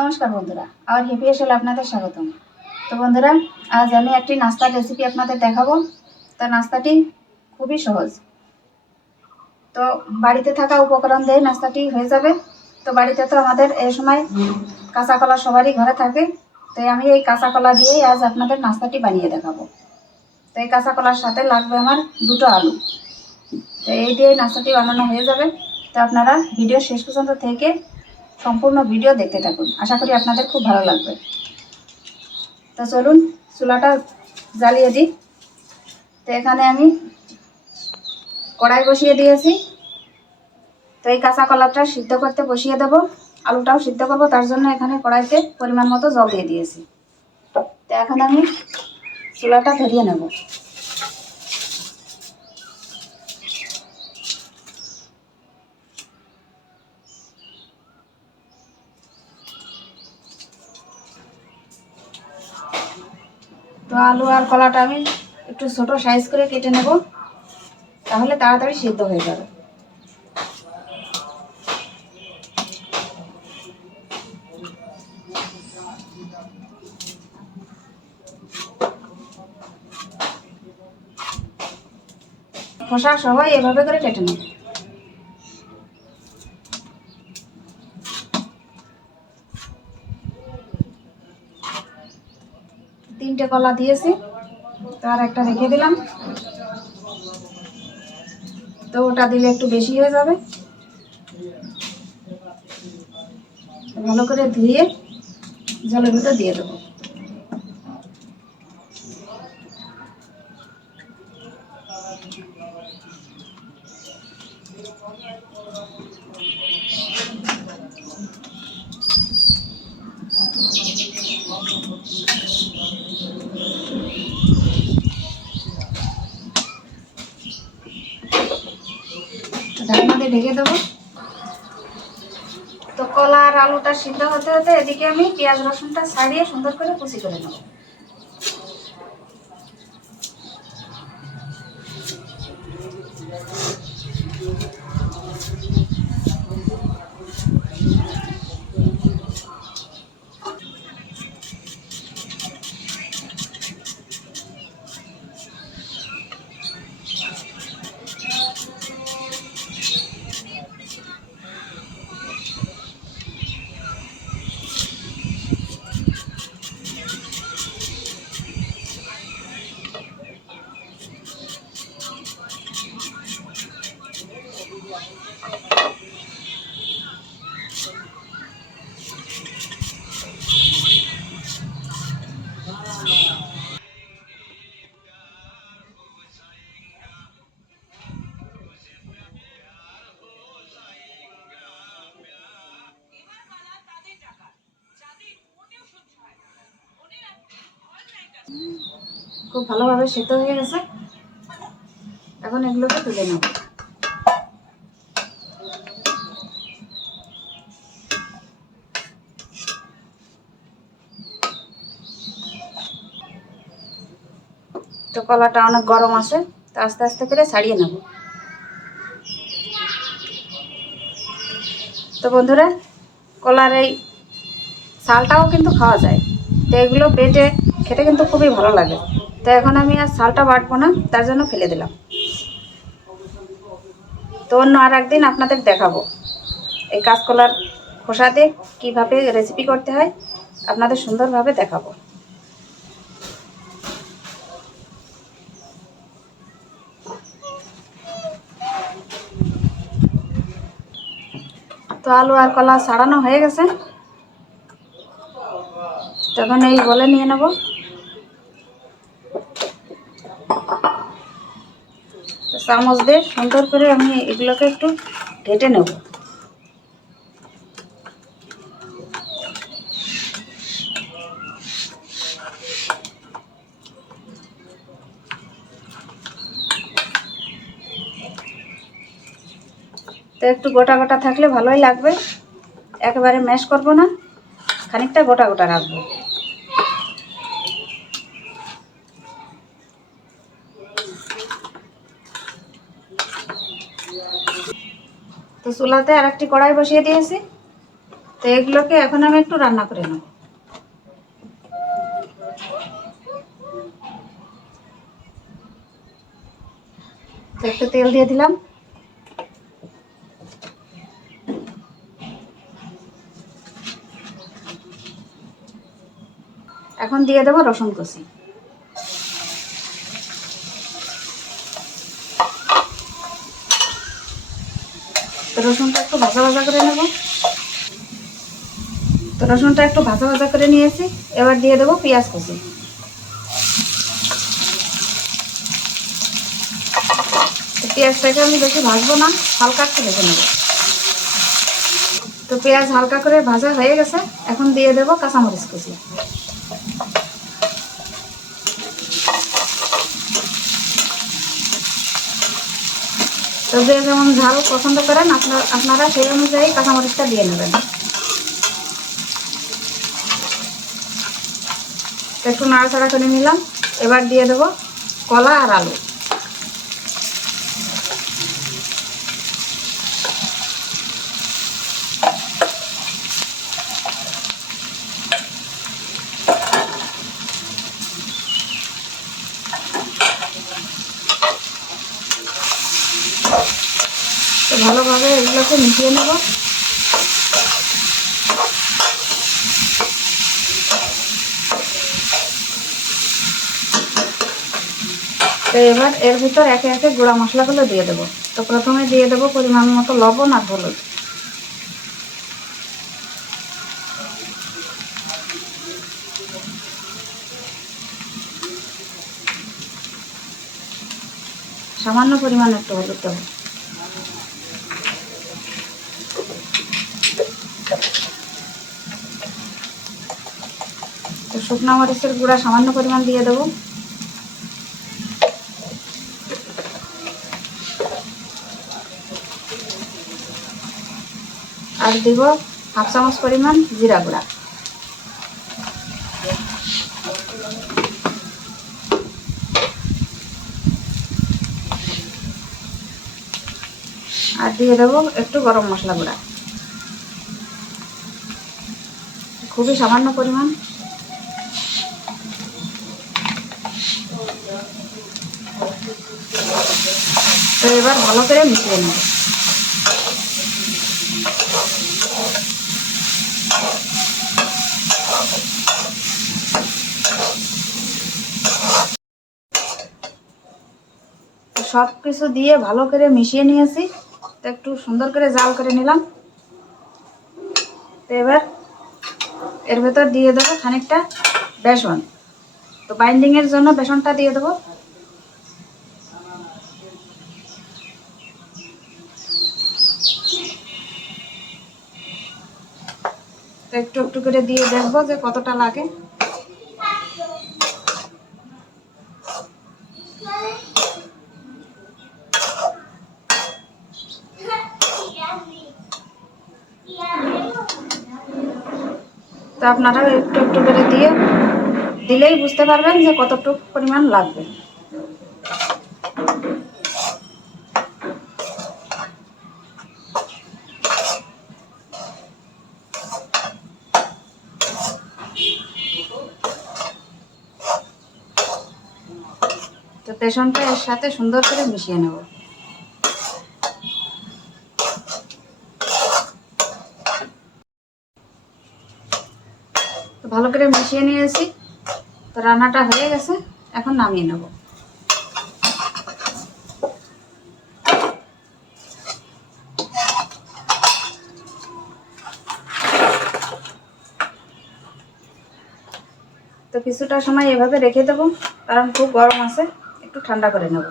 নমস্কার বন্ধুরা আমার হেপি এসেল আপনাদের স্বাগতম। তো বন্ধুরা, আজ আমি একটি নাস্তার রেসিপি আপনাদের দেখাবো। তো নাস্তাটি খুবই সহজ। তো বাড়িতে থাকা উপকরণ দিয়ে নাস্তাটি হয়ে যাবে। তো বাড়িতে তো আমাদের এই সময় কাঁচা কলা সবারই ঘরে থাকে। তো আমি এই কাঁচা কলা দিয়েই আজ আপনাদের নাস্তাটি বানিয়ে দেখাবো। তো এই কাঁচা কলার সাথে লাগবে আমার দুটো আলু। তো এই দিয়ে নাস্তাটি বানানো হয়ে যাবে। তো আপনারা ভিডিও শেষ পর্যন্ত থেকে সম্পূর্ণ ভিডিও দেখতে থাকুন। আশা করি আপনাদের খুব ভালো লাগবে। তো চলুন, চুলাটা জ্বালিয়ে দিই। তো এখানে আমি কড়াই বসিয়ে দিয়েছি। তো এই কাঁচা কলাটা সিদ্ধ করতে বসিয়ে দেব। আলুটাও সিদ্ধ করব, তার জন্য এখানে কড়াইতে পরিমাণ মতো জল দিয়ে দিয়েছি। তো এখন আমি চুলাটা ধরিয়ে নেব। তো আলু আর কলাটা আমি একটু ছোট সাইজ করে কেটে নেব, তাহলে তাড়াতাড়ি সিদ্ধ হয়ে যাবে। খোসা সবাই এভাবে করে কেটে নেব। কলা দিয়েছি, তার একটা রেখে দিলাম। তো ওটা দিলে একটু বেশি হয়ে যাবে। ভালো করে ধুয়ে জলের ভিতর দিয়ে দেবো। ঢাকনা দিয়ে ঢেকে দেবো। তো কলা আর আলুটা সিদ্ধ হতে হতে এদিকে আমি পেঁয়াজ রসুনটা ছাড়িয়ে সুন্দর করে কুচি করে নেব। খুব ভালোভাবে সেদ্ধ হয়ে গেছে। এখন এগুলোকে তুলে নেব। তো কলাটা অনেক গরম আছে, তো আস্তে আস্তে করে ছাড়িয়ে নেব। তো বন্ধুরা, কলার এই শালটাও কিন্তু খাওয়া যায়। তো এগুলো বেটে খেতে কিন্তু খুবই ভালো লাগে। তো এখন আমি আর শালটা বাটবো না, তার জন্য ফেলে দিলাম। তো অন্য আর একদিন আপনাদের দেখাবো। এই কাঁচকলার খোসা দিয়ে কীভাবে রেসিপি করতে হয়, আপনাদের সুন্দরভাবে দেখাবো। তো আলু আর কলা সারানো হয়ে গেছে। তখন এই বলে নিয়ে নেব। চামচ দিয়ে সুন্দর করে আমি এগুলোকে একটু ঘেটে নেব। তো একটু গোটা গোটা থাকলে ভালোই লাগবে। একেবারে ম্যাশ করব না, খানিকটা গোটা গোটা রাখব। তো চুলাতে আর একটি কড়াই বসিয়ে দিয়েছি। তো এগুলোকে এখন আমি একটু রান্না করে নেব। একটু তেল দিয়ে দিলাম। এখন দিয়ে দেবো রসুন কষি তো রসুনটা একটু ভাজা ভাজা করে নেব। তো রসুনটা একটু ভাজা ভাজা করে নিয়েছি, এবার দিয়ে দেবো পেঁয়াজ কুচি। পেঁয়াজটাকে আমি বেশি ভাজবো না, হালকা একটু ভেজে নেব। তো পেঁয়াজ হালকা করে ভাজা হয়ে গেছে, এখন দিয়ে দেবো কাঁচামরিচ কুচি। তো যে যেমন ঝাল পছন্দ করেন, আপনার, আপনারা সেই অনুযায়ী কাঁচামরিচটা দিয়ে নেবেন। একটু নাড়াচাড়া করে নিলাম। এবার দিয়ে দেবো কলা আর আলু তো ভালোভাবে এগুলোকে মিশিয়ে নেব তো এবার এর ভিতর একে একে গুঁড়া মশলাগুলো দিয়ে দেবো। তো প্রথমে দিয়ে দেবো পরিমাণ মতো লবণ আর হলুদ। সামান্য পরিমাণ একটু হলুদ দেবো। তো শুকনো মরিচের গুঁড়া সামান্য পরিমাণ দিয়ে দেবো। আর দিব হাফ চামচ পরিমাণ জিরা গুঁড়া। আর দিয়ে দেবো একটু গরম মশলা গুঁড়া। খুবই সামান্য পরিমাণ। তো এবার ভালো করে মিশিয়ে নেব। সব কিছু দিয়ে ভালো করে মিশিয়ে নিয়েছি। তো একটু সুন্দর করে জাল করে নিলাম। তো এবার এর ভেতর দিয়ে দেবো খানিকটা বেসন। তো বাইন্ডিংয়ের জন্য বেসনটা দিয়ে দেবো। একটু একটু করে দিয়ে দেখব যে কতটা লাগে। তো আপনারা একটু একটু করে দিয়ে দিলেই বুঝতে পারবেন যে কতটুকু পরিমাণ লাগবে। তো বেসনটা এর সাথে সুন্দর করে মিশিয়ে নেব। মিশিয়ে নিয়েছি। তো রান্নাটা হয়ে গেছে, এখন নামিয়ে নেব। তো কিছুটা সময় এভাবে রেখে দেবো, কারণ খুব গরম আছে, একটু ঠান্ডা করে নেব।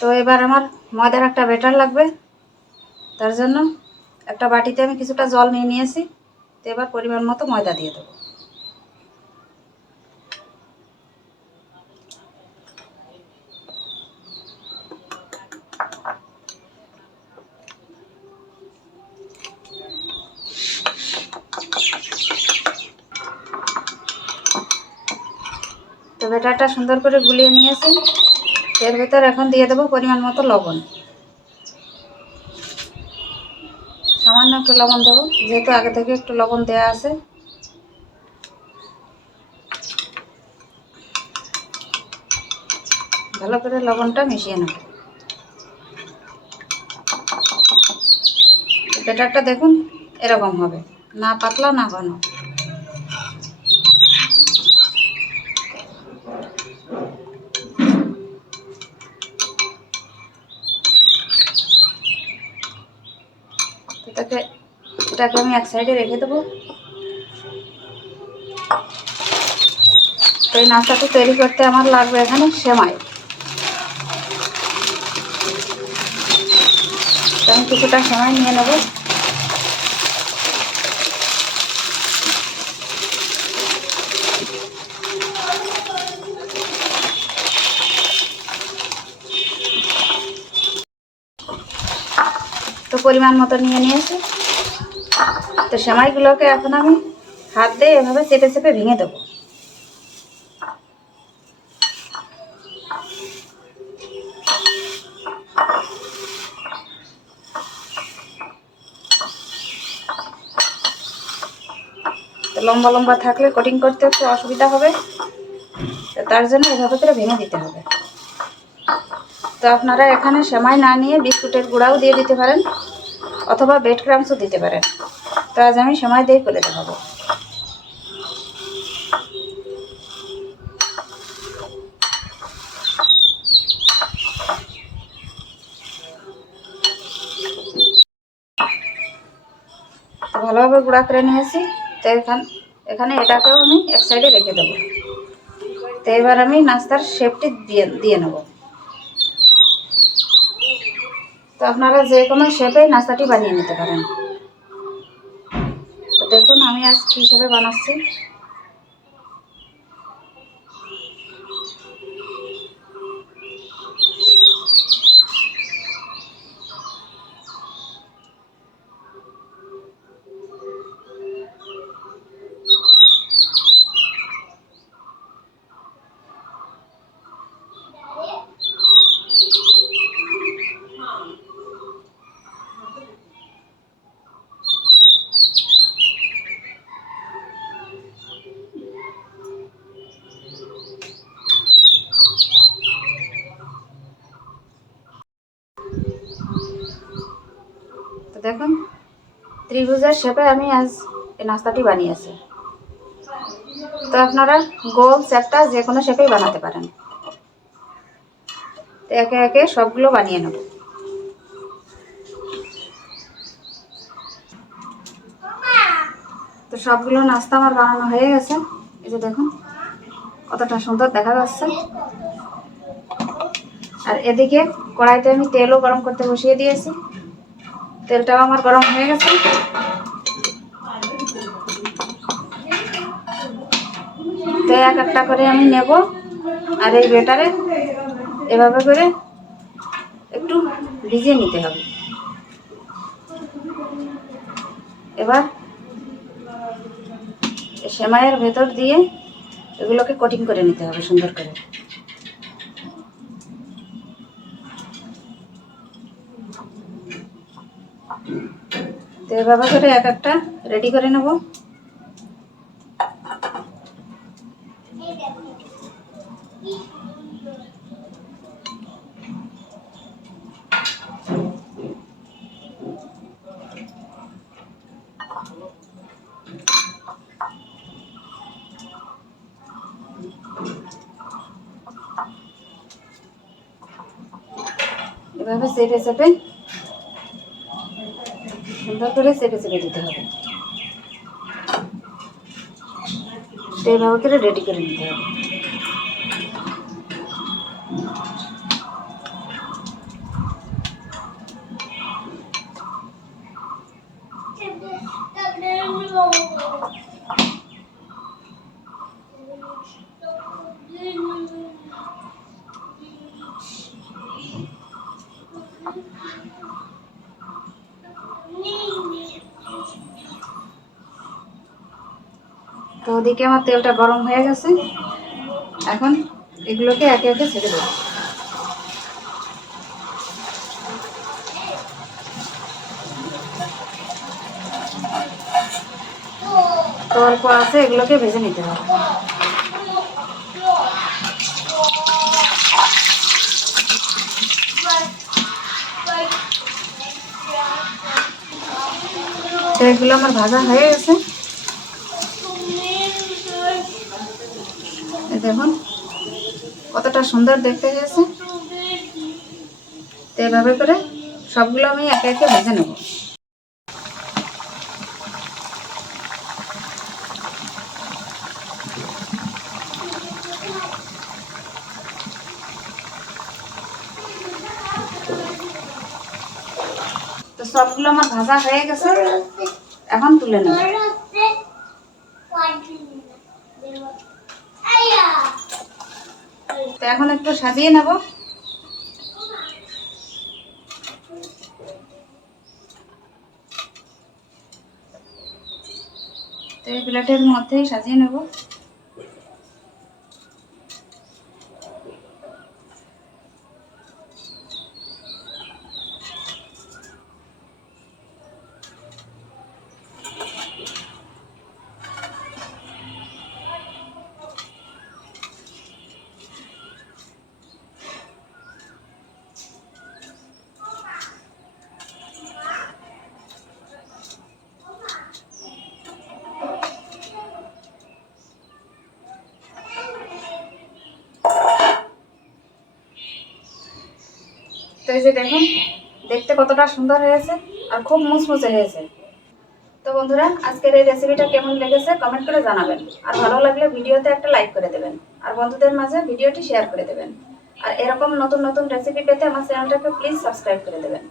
তো এবার আমার ময়দার একটা বেটার লাগবে, তার জন্য একটা বাটিতে আমি কিছুটা জল নিয়ে নিয়েছি, তো এবার পরিমাণ মতো ময়দা দিয়ে দেবো। তো ব্যাটারটা সুন্দর করে গুলিয়ে নিয়েছি, এর ভেতর এখন দিয়ে দেবো পরিমাণ মতো লবণ। সামান্য একটু লবণ দেবো। যেহেতু আগে থেকে একটু লবণ দেওয়া আছে। ভালো করে লবণটা মিশিয়ে নেব। ব্যাটারটা দেখুন, এরকম হবে। না পাতলা, না ঘন। এটাকে এটাকে আমি এক সাইডে রেখে দেবো। তো এই নাস্তাটা তৈরি করতে আমার লাগবে এখানে সেমাই আমি কিছুটা সেমাই নিয়ে নেব। তো পরিমাণ মতো নিয়ে নিয়েছি। তো সেমাইগুলোকে এখন আমি হাত দিয়ে এভাবে চেপে চেপে ভেঙে দেবো। লম্বা লম্বা থাকলে কটিং করতে একটু অসুবিধা হবে। তার জন্য এভাবে করে ভেঙে দিতে হবে। তো আপনারা এখানে সেমাই না নিয়ে বিস্কুটের গুঁড়াও দিয়ে দিতে পারেন, অথবা বেড ক্রামসও দিতে পারেন। তো আজ আমি সেমাই দিয়ে করে দেখাবো। ভালোভাবে গুঁড়া করে নিয়েছি, তো এখান এখানে এটাকেও আমি এক সাইডে রেখে দেবো। তো এবার আমি নাস্তার শেপটি দিয়ে দিয়ে নেব। তো আপনারা যে কোনো শেপে নাস্তাটি বানিয়ে নিতে পারেন। তো দেখুন আমি আজ কী হিসেবে বানাচ্ছি। তো দেখুন, ত্রিভুজের শেপে আমি আজ এই নাস্তাটি বানিয়েছি। তো আপনারা গোল চ্যাপটা যে কোনো শেপেই বানাতে পারেন। তো একে একে সবগুলো বানিয়ে নেব। তো সবগুলো নাস্তা আমার বানানো হয়ে গেছে। এই যে দেখুন, কতটা সুন্দর দেখা যাচ্ছে। আর এদিকে কড়াইতে আমি তেলও গরম করতে বসিয়ে দিয়েছি। তেলটাও আমার গরম হয়ে গেছে। তো এক একটা করে আমি নেব। আর এই বেটারে এভাবে করে একটু ভিজিয়ে নিতে হবে। এবার সেমাইয়ের ভেতর দিয়ে এগুলোকে কটিং করে নিতে হবে সুন্দর করে। তো এভাবে করে এক একটা রেডি করে নেব। এভাবে চেপে চেপে সুন্দর করে চেপে চেপে দিতে হবে। তো এইভাবে করে রেডি করে নিতে হবে। তো ওদিকে আমার তেলটা গরম হয়ে গেছে। এখন এগুলোকে একে একে ছেড়ে দেবো। অল্প আছে, এগুলোকে ভেজে নিতে হবে। এগুলো আমার ভাজা হয়ে গেছে। দেখুন কতটা সুন্দর দেখতে হয়েছে। তো এভাবে করে সবগুলো আমি একে একে ভেজে নেব। তো সবগুলো আমার ভাজা হয়ে গেছে। এখন তুলে নেব। তো এখন একটু সাজিয়ে নেব। তো এই প্লেটের মধ্যেই সাজিয়ে নেব। এই দেখুন, দেখতে কতটা সুন্দর হয়েছে আর খুব মুচমুচে হয়েছে। তো বন্ধুরা, আজকের এই রেসিপিটা কেমন লেগেছে কমেন্ট করে জানাবেন। আর ভালো লাগলে ভিডিওতে একটা লাইক করে দেবেন। আর বন্ধুদের মাঝে ভিডিওটি শেয়ার করে দেবেন। আর এরকম নতুন নতুন রেসিপি পেতে আমার চ্যানেলটাকে প্লিজ সাবস্ক্রাইব করে দেবেন।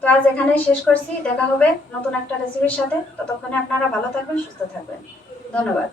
তো আজ এখানেই শেষ করছি। দেখা হবে নতুন একটা রেসিপির সাথে। ততক্ষণে আপনারা ভালো থাকবেন, সুস্থ থাকবেন। ধন্যবাদ।